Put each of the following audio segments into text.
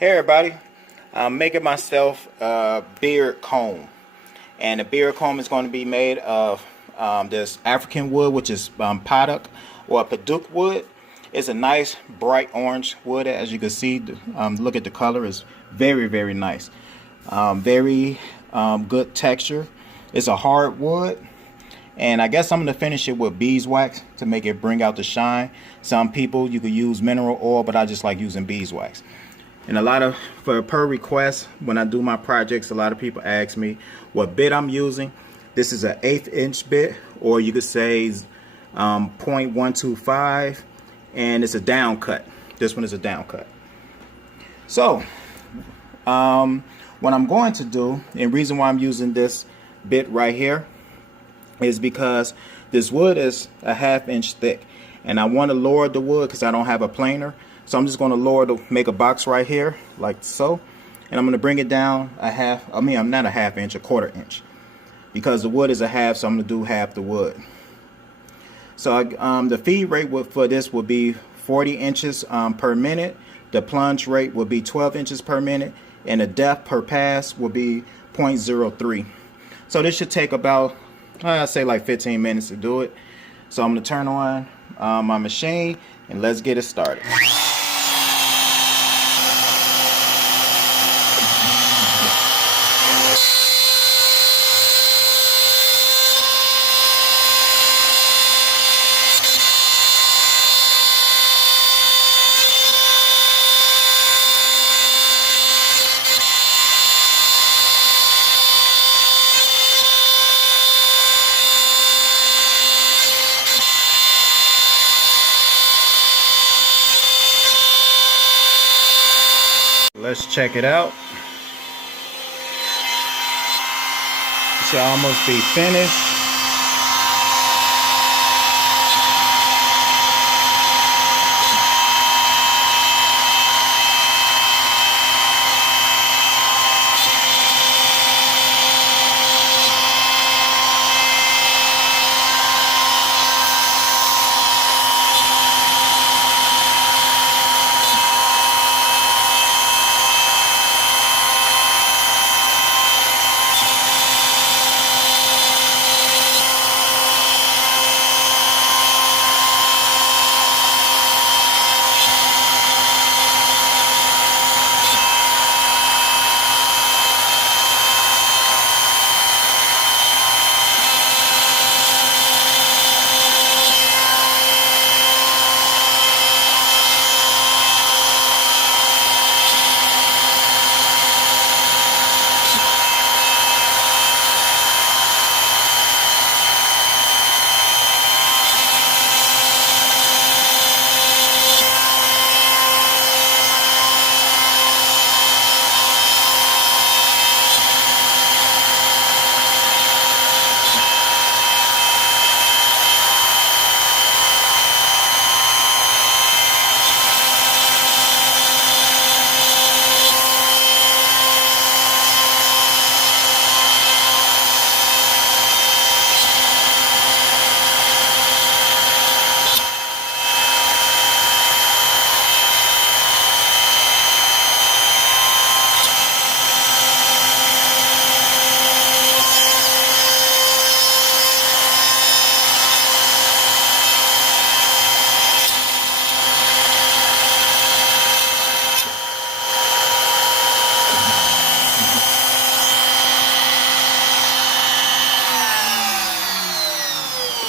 Hey everybody, I'm making myself a beard comb, and the beard comb is going to be made of this African wood, which is paddock or paduk wood. It's a nice bright orange wood, as you can see. Look at the color; it's very nice, very good texture. It's a hard wood, and I guess I'm going to finish it with beeswax to make it bring out the shine. Some people, you could use mineral oil, but I just like using beeswax. And per request, when I do my projects, a lot of people ask me what bit I'm using. This is an 1/8 inch bit, or you could say 0.125, and it's a down cut. This one is a down cut. So what I'm going to do, and reason why I'm using this bit right here, is because this wood is a 1/2 inch thick, and I want to lower the wood because I don't have a planer. So I'm just going to make a box right here, like so, and I'm going to bring it down a 1/2 inch, a 1/4 inch, because the wood is a half, so I'm going to do half the wood. So the feed rate for this would be 40 inches per minute. The plunge rate would be 12 inches per minute, and the depth per pass will be 0.03. So this should take about, I'd say, like 15 minutes to do it. So I'm going to turn on my machine, and let's get it started. Let's check it out. It should almost be finished.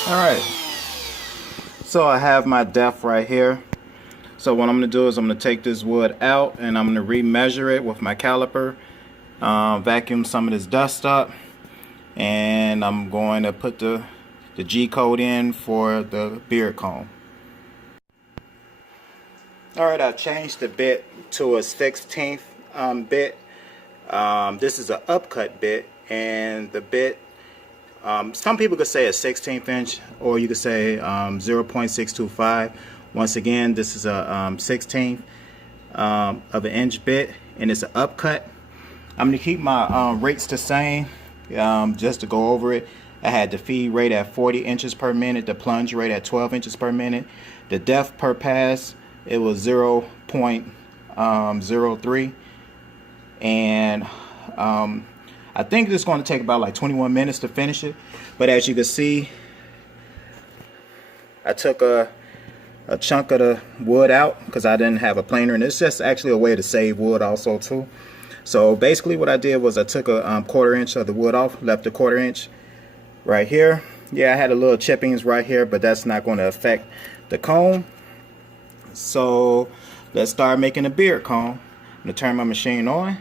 Alright, so I have my depth right here. So what I'm going to do is I'm going to take this wood out, and I'm going to re-measure it with my caliper, vacuum some of this dust up, and I'm going to put the G code in for the beard comb. Alright, I changed the bit to a 1/16 bit. This is an upcut bit, and the bit, some people could say a 1/16 inch, or you could say 0.625. Once again, this is a 1/16 of an inch bit, and it's an upcut. I'm going to keep my rates the same, just to go over it. I had the feed rate at 40 inches per minute, the plunge rate at 12 inches per minute. The depth per pass, it was 0.03, 03, and I think it's going to take about like 21 minutes to finish it. But as you can see, I took a chunk of the wood out because I didn't have a planer, and it's just actually a way to save wood also too. So basically what I did was I took a 1/4 inch of the wood off, left a 1/4 inch right here. Yeah, I had a little chippings right here, but that's not going to affect the comb. So let's start making a beard comb. I'm going to turn my machine on.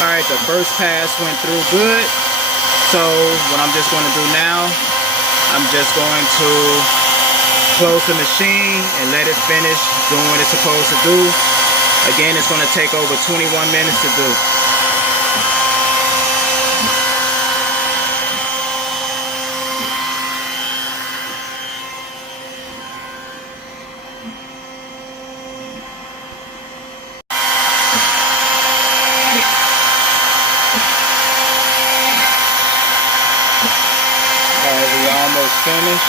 Alright, the first pass went through good. So what I'm just going to do now, I'm just going to close the machine and let it finish doing what it's supposed to do. Again, it's going to take over 21 minutes to do. Alright, we almost finished.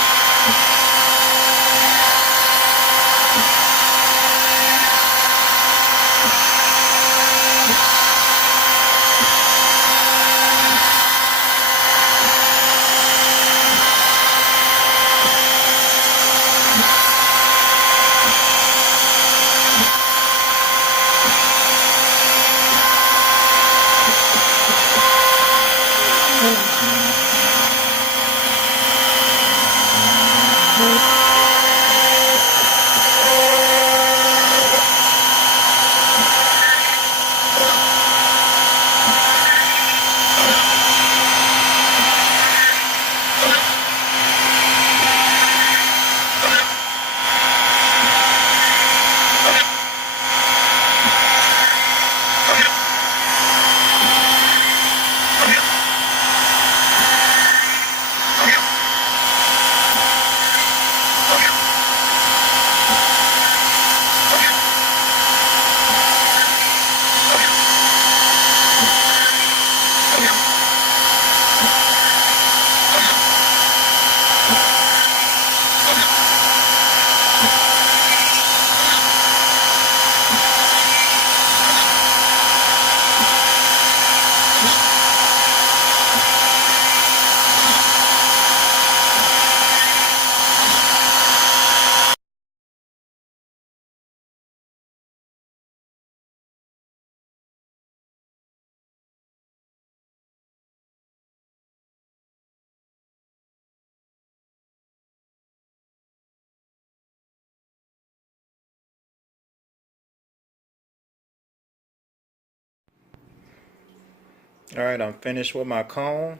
Alright, I'm finished with my comb.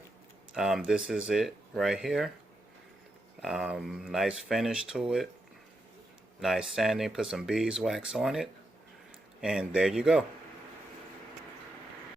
This is it right here. Nice finish to it. Nice sanding, put some beeswax on it. And there you go.